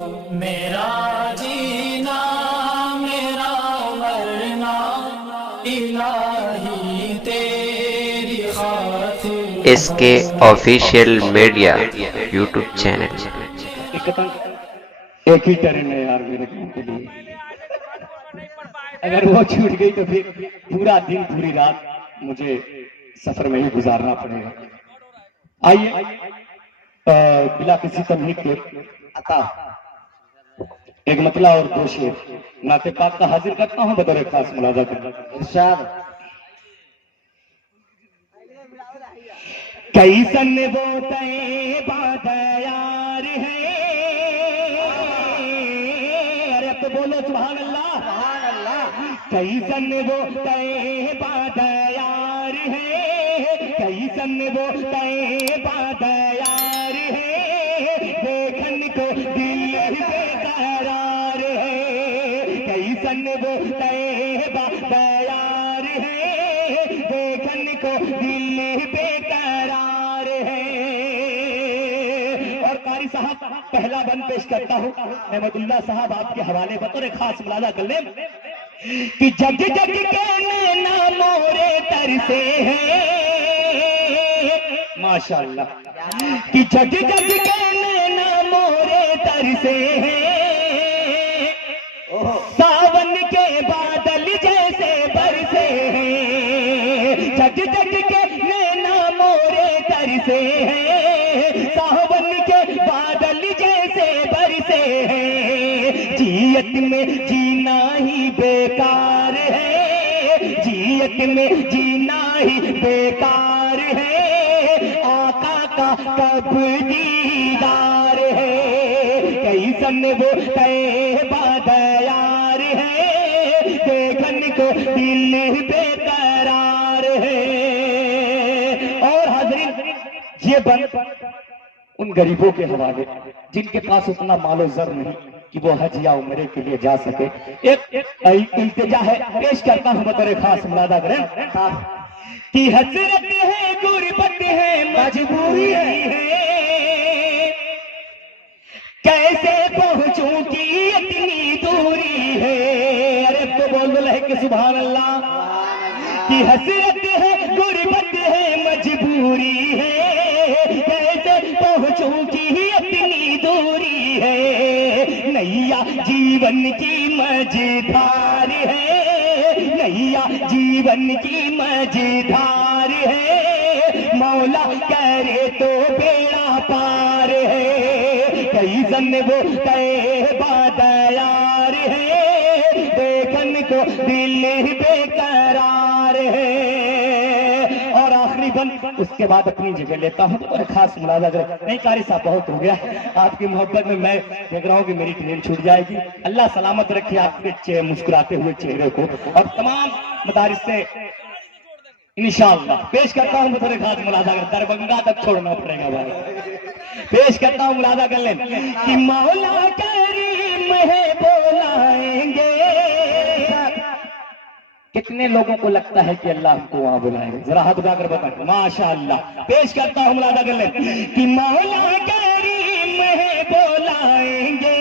मेरा जीना मेरा मरना इलाही तेरी खातिर। इसके ऑफिशियल मीडिया यूट्यूब चैनल। एक ही ट्रेन है यार मेरे काम के लिए, अगर वो छूट गई तो फिर पूरा दिन पूरी रात मुझे सफर में ही गुजारना पड़ेगा। आइए बिला किसी तमहीद के अता एक मतला और दो शेर नाते पाक का हाजिर करता हूं बतौर खास मुलाजा करना। इरशाद। कैसन वो तैबाद यार है, अरे तो बोलो सुभान अल्लाह सुभान अल्लाह। कैसन वो तैबाद यार है, कैसन वो तैबाद यार है, देखन को दिल बेकरार है। कैसन वो तैबाद यार है, देखन को दिल बेकरार है। और कारी साहब पहला बंद पेश करता हूँ अहमदुल्लाह साहब आपके हवाले बतौर खास मुलाजा कर लें कि जग जग के नैना मोरे तरसे हैं, माशाअल्लाह, कि जग जग के नैना मोरे तरसे हैं, सावन के बादल जैसे बरसे हैं। जग जग के नैना मोरे तरसे हैं, सावन के बादल जैसे बरसे हैं। जियत में जीना ही बेकार है, जियत में जीना ही बेकार है, आका का कब दीदार है। कैसन वो तैबाद यार है, देखन को दिल बेकरार है। और हाज़रीन ये बन उन गरीबों के हवाले जिनके पास उतना मालो जर नहीं कि वो हज या उम्रे के लिए जा सके। एक इल्तिजा है, पेश करता हूं बतौर खास मुलादा करें कि हसरत है, गुर्बत है, मजबूरी है, कैसे पहुंचूं की इतनी दूरी है। अरे तो बोल दो है कि सुभान अल्लाह। कि हसरत है, गुर्बत है, मजबूरी है, कैसे पहुंचूं की इतनी दूरी है। नैया जीवन की मझधार है, नैया जीवन की मझधार है, मौला करे तो बेड़ा पार है। कैसन वो तैबाद यार है, देखन को दिल बेकरार है। और आखिरी बंद उसके बाद अपनी जगह लेता हूं और खास मुलाजा नहीं कारी साहब बहुत हो गया आपकी मोहब्बत में, मैं देख रहा हूं कि मेरी ट्रेन छूट जाएगी। अल्लाह सलामत रखे आपके मुस्कुराते हुए चेहरे को और तमाम मदारिस से इंशाअल्लाह पेश करता हूं बतौर खास मुलाजा कर, दरभंगा तक छोड़ना पड़ेगा भाई। पेश करता हूं मुलाजा कर लें कि मौला करीम है बुलाएंगे। कितने लोगों को लगता है कि अल्लाह हमको वहां बुलाएंगे, जरा हाथ उठाकर बताएं माशाअल्लाह। पेश करता हूं मुलाजा कर लें कि मौला करीम है बुलाएंगे,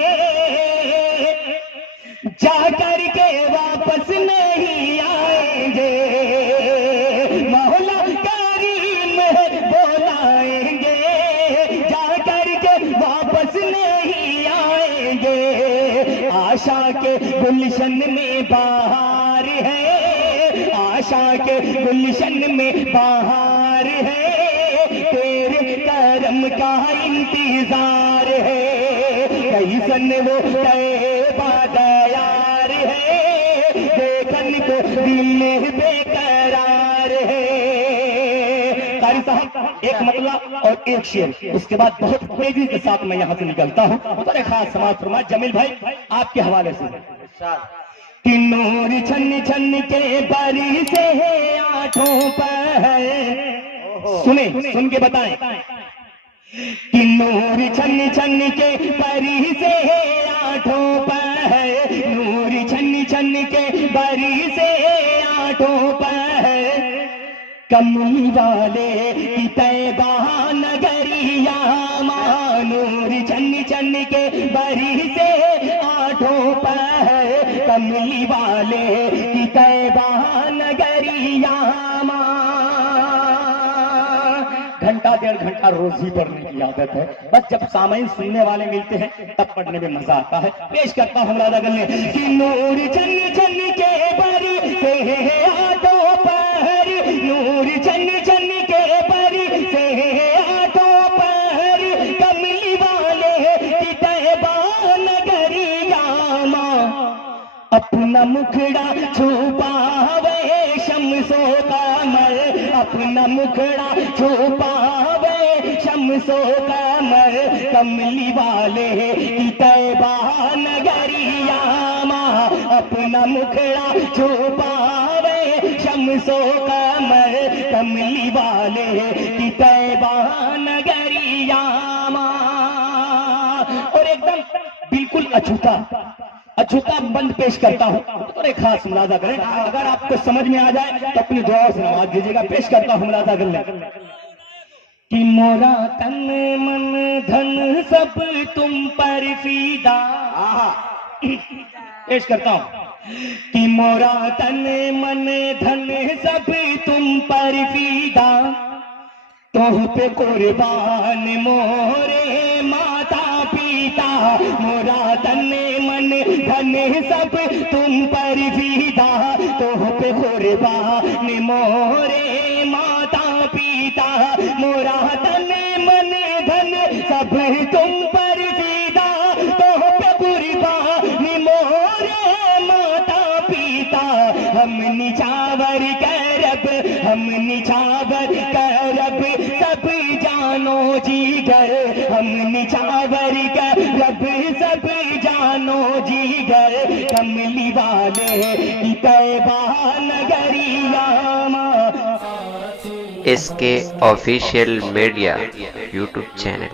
जाकर के वापस नहीं आएंगे। मौला करीम है बुलाएंगे, जाकर के वापस नहीं आएंगे। आशा के गुलशन में बहार है, आशा के गुलशन में बहार है, तेरे करम का इंतजार है। कैसन वो तैबाद यार है, देखन को दिल बेकरार है। कारी साहब एक मतला और एक शेर, उसके बाद बहुत तेजी के साथ मैं यहाँ से निकलता हूँ। बड़े खास समाज फरमा जमील भाई आपके हवाले से कि नूर छन छन के बरी से है आठों पर, सुने सुन के बताएं कि नूर छन छन के बरी से है आठों पर, नूर छन छन के बरी से आठों पर, कमली वाले की तैबा नगरिया, नूर छन चन के बरी से आठों पहर कमली वाले की तैबा नगरिया घंटा डेढ़ घंटा रोज ही पढ़ने की आदत है। बस जब सामयीन सुनने वाले मिलते हैं तब पढ़ने में मजा आता है। पेश करता हूँ राजा गले कि नूर चन चन के बरी से आठों पहर, नूर चन चन के बरी से आठों पहर कमली वाले की तैबा नगरिया अपना मुखड़ा छुपावे शम्सो कमर, अपना मुखड़ा छुपावे शम्सो कमर कमली वाले की तैबा नगरिया अपना मुखड़ा छुपावे शम्सो कमर कमली वाले की तैबा नगरिया। और एकदम बिल्कुल अछूता बंद पेश करता हूँ और एक खास मुलाजा करें। अगर आपको समझ में आ जाए तो अपनी दुआ से नवाज दीजिएगा। पेश करता हूँ मुलाजा कर ले कि मोरा तन मन धन सब तुम पर फीदा। पेश करता हूँ कि मोरा तन मन धन सब तुम पर फीदा, तोह पे कुर्बान मोरे माता पिता, मोरा तन मन धन सब तुम पर फीदा, तोह पे कुर्बान मोरे माता पिता, मोरा तन मन धन सब तुम पर फीदा, तोह पे कुर्बान मोरे माता पिता, हम निछावर करब, हम निछावर करब सब जानो जीगर, हम निछावर करब सब जानो जीगर कमली वाले की तैबा नगरिया। SK official media YouTube channel.